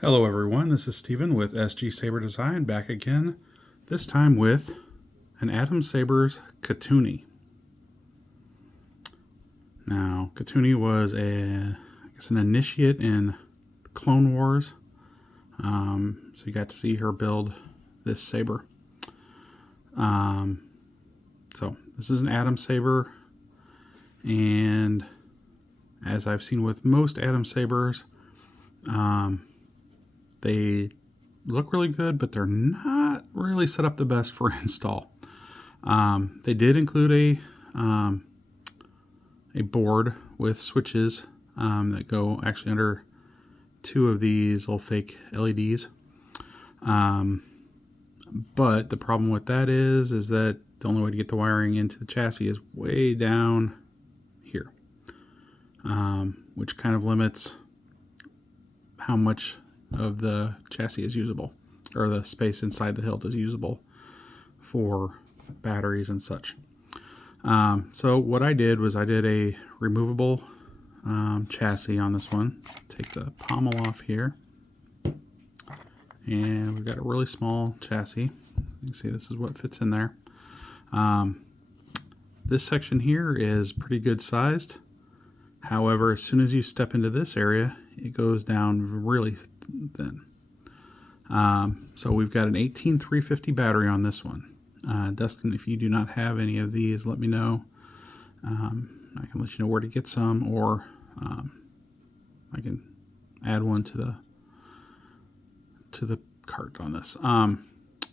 Hello everyone, this is Steven with SG Saber Design, back again, this time with an Sabers Katooni. Now, Katooni was an initiate in Clone Wars, so you got to see her build this saber. So this is an Saber, and as I've seen with most Sabers, they look really good, but they're not really set up the best for install. They did include a board with switches that go actually under two of these little fake LEDs. But the problem with that is that the only way to get the wiring into the chassis is way down here, which kind of limits how much of the chassis is usable, or the space inside the hilt is usable for batteries and such. So what I did was I did a removable chassis on this one. Take the pommel off here, and we've got a really small chassis. You can see this is what fits in there. This section here is pretty good sized. However, as soon as you step into this area, it goes down really thin. So we've got an 18350 battery on this one. Dustin, if you do not have any of these, let me know. I can let you know where to get some, or I can add one to the cart on this.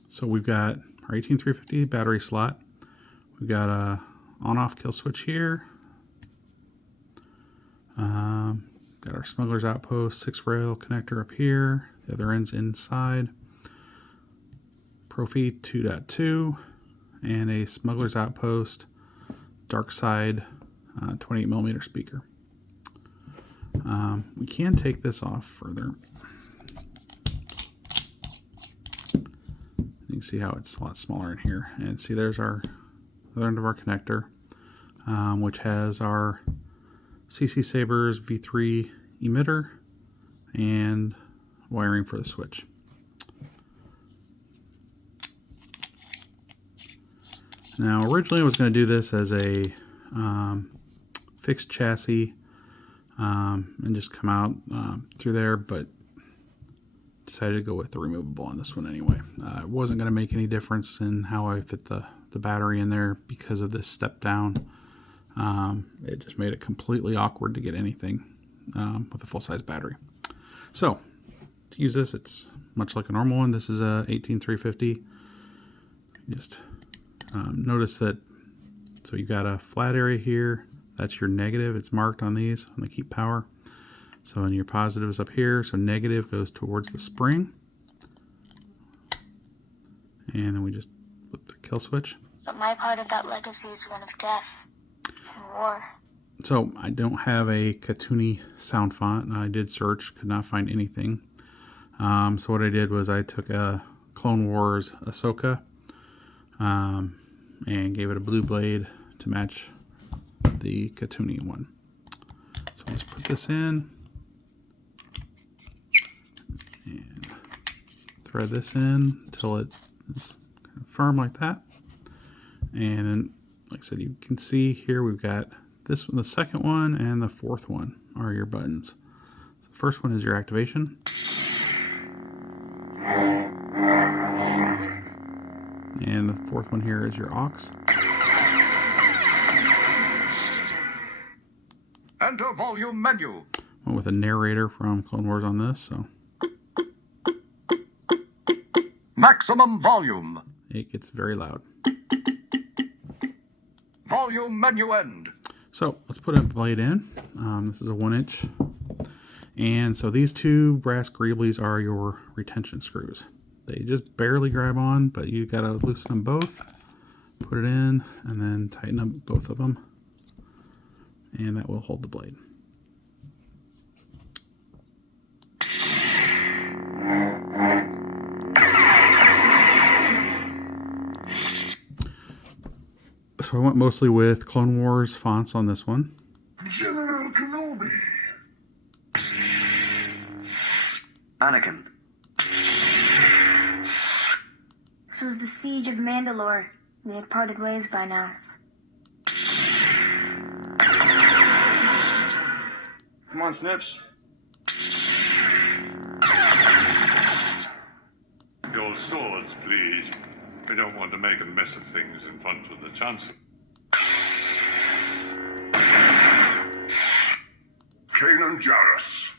So we've got our 18350 battery slot. We've got a on-off kill switch here. Got our smuggler's outpost 6-rail connector up here. The other end's inside. Proffie 2.2 and a smuggler's outpost dark side 28mm speaker. We can take this off further. You can see how it's a lot smaller in here. And see, there's our other end of our connector, which has our CC Sabers V3 emitter and wiring for the switch. Now, originally I was going to do this as a fixed chassis and just come out through there, but decided to go with the removable on this one anyway. It wasn't going to make any difference in how I fit the battery in there because of this step down. It just made it completely awkward to get anything with a full-size battery. So to use this, it's much like a normal one. This is a 18350. Just notice that, so you've got a flat area here. That's your negative. It's marked on these on the keep power. So in your positives up here, so negative goes towards the spring. And then we just flip the kill switch. But my part of that legacy is one of death and war. So I don't have a Katooni sound font. I did search, could not find anything. So what I did was I took a Clone Wars Ahsoka and gave it a blue blade to match the Katooni one. So I'll just put this in and thread this in until it is kind of firm like that. And then, like I said, you can see here we've got this one, the second one, and the fourth one are your buttons. So the first one is your activation. And the fourth one here is your aux. Enter volume menu. Went with a narrator from Clone Wars on this, so Maximum volume. it gets very loud. Volume menu end. So let's put a blade in. This is a 1-inch. And so these two brass greeblies are your retention screws. They just barely grab on, but you gotta loosen them both, put it in, and then tighten up both of them. And that will hold the blade. So I went mostly with Clone Wars fonts on this one. General Kenobi. Anakin. This was the siege of Mandalore. We had parted ways by now. Come on, Snips. Your swords, please. We don't want to make a mess of things in front of the Chancellor. Kanan Jarrus.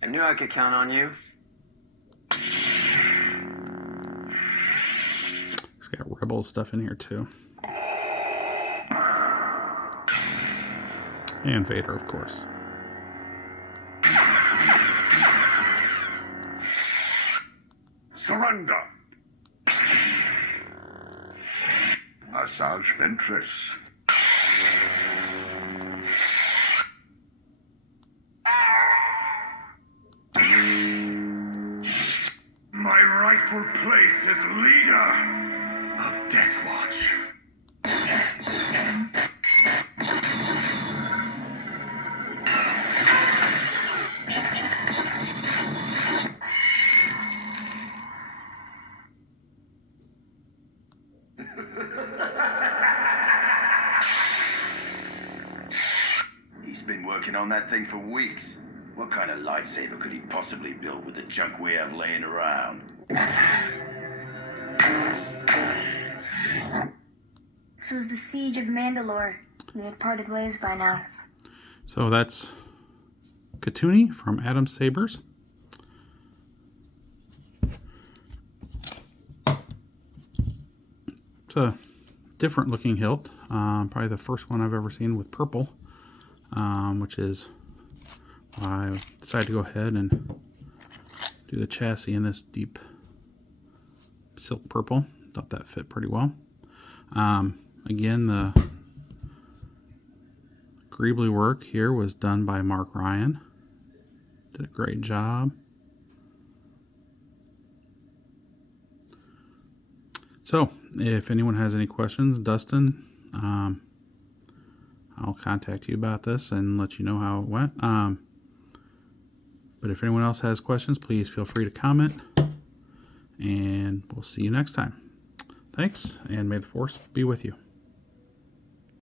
I knew I could count on you. It's got rebel stuff in here too. And Vader, of course. Surrender. Asajj Ventress. My rightful place as leader of Death Watch. He's been working on that thing for weeks. What kind of lightsaber could he possibly build with the junk we have laying around? This was the siege of Mandalore. We had parted ways by now. So that's Katooni from Adam Sabers. It's a different looking hilt. Probably the first one I've ever seen with purple, which is why I decided to go ahead and do the chassis in this deep silk purple. Thought that fit pretty well. Again, the greebly work here was done by Mark Ryan. Did a great job. So, if anyone has any questions, Dustin, I'll contact you about this and let you know how it went. But if anyone else has questions, please feel free to comment. And we'll see you next time. Thanks, and may the Force be with you.